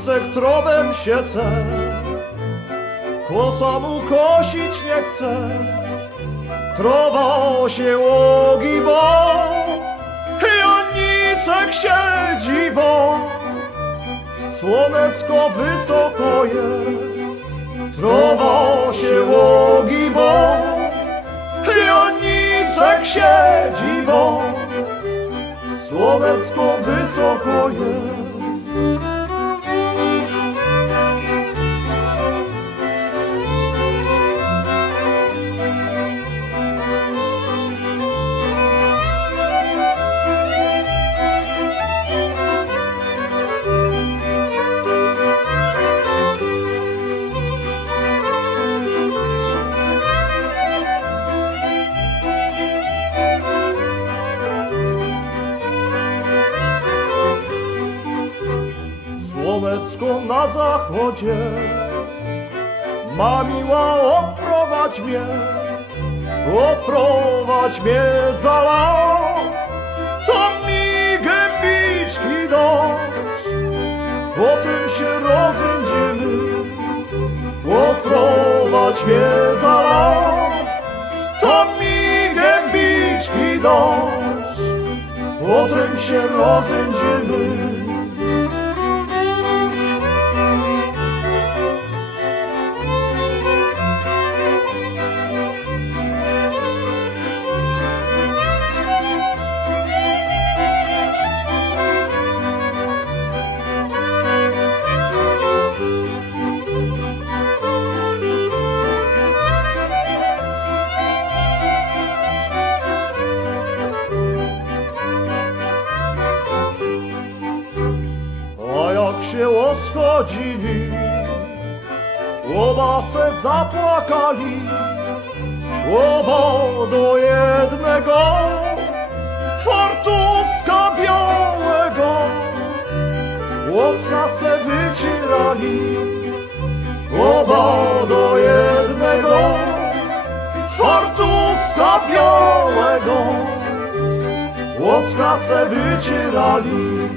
Janicek trowem siece, kosa mu kosić nie chce. Trowa się ogibo, Janicek siedzi wo. Słonecko wysoko jest, trowa się ogibo, Janicek siedzi wo. Słonecko wysoko jest. Na zachodzie. Mamiła odprowadź mnie Odprowadź mnie za las. Tam mi gębiczki dasz Potem się rozędziemy. Odprowadź mnie za las. Tam mi gębiczki dasz Potem się rozędziemy oschodzili, oba se zapłakali, oba do jednego, fartuska białego, łocka se wycierali, oba do jednego, fartuska białego, łocka se wycierali.